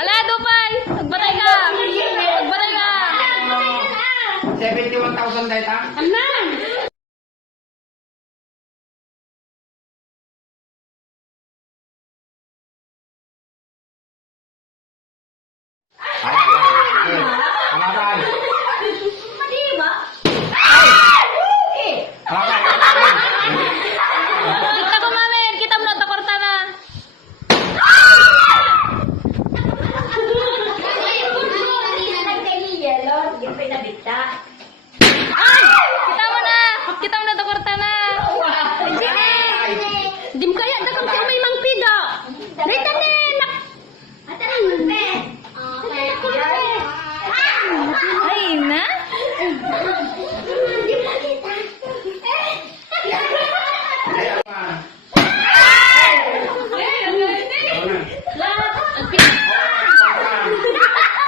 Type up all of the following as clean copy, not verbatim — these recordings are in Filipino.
Ala, Dupay! Magbatay ka! Magbatay ka! 71,000 dahil ha? Anan! Halakan. Mali ba? Halakan. Kita ko, mamin! Kita mo na, takorta na! Kita mo na! Kita mo na, takorta na! Dim kaya, dagang siya may mangpida! Rita na! Ay, na?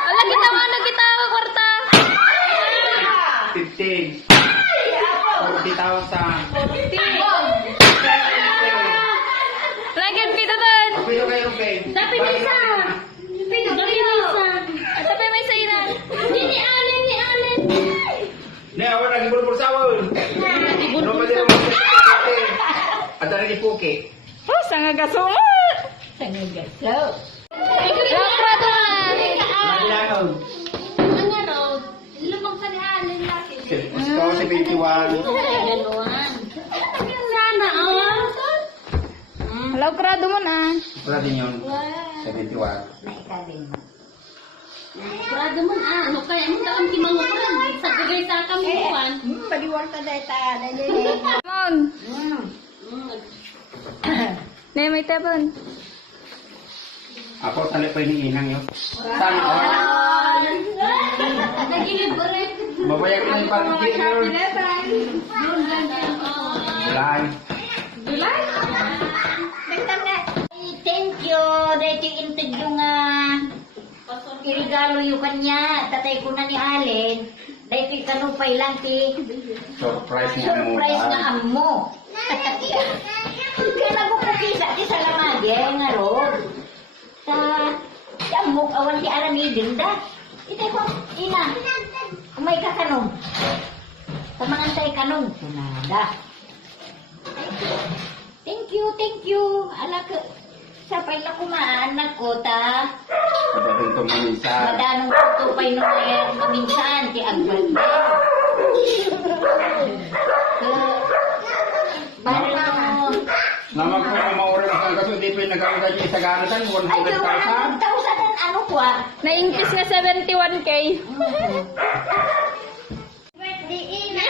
Wala, kita mo na, kita ko, kwarta! 15. 40,000. Lagi ang pida doon! Pino kayo, babe. Tapi may isa! Tapi may isa inan! Ni Allen! Ne, awak lagi berburu-buru. No pwede mo. At lagi puke. Oh, sanga gaso mo! Lakra doon! Maglangon. Ano raw? Lumang sa ni Allen laki. Gusto ko si 21. Sana, Lakra doon ah! Wala din yun. 71. Grado man, ano kaya mo taon si mga kuran? Sa gagay sa kami kuwan. Mon! Ne, may tepon. Ako tali pa iniinang yun. Sana ako. Nagilid ba rin? Mabayag na yung pag-ibig yun. Wala. Thank you. Dahil yung interview nga irigalo yung kanya. Tatay ko na ni Allen. Dahil yung kanupay lang ti. Surprise niya mo. Surprise na amo. Kaya nagpupukisa ti sa lamagi. Nga ron. Sa amok awan ti aramidin da. Itay ko, ina. Umay ka kanong. Sa mga tay kanong. Kunada. Thank you. Alak, sa pala kumaan ko ta. Pagdating itong maminsan. Madanong tutupay nung maminsan, ti Agbal. Baro mo. Naman ko na maurang ka kasi di pa yung nagkakagat niya sa ganatan. Ay, 100,000. 100,000 ano ko ah. Na-increase na 71K. Birthday ina.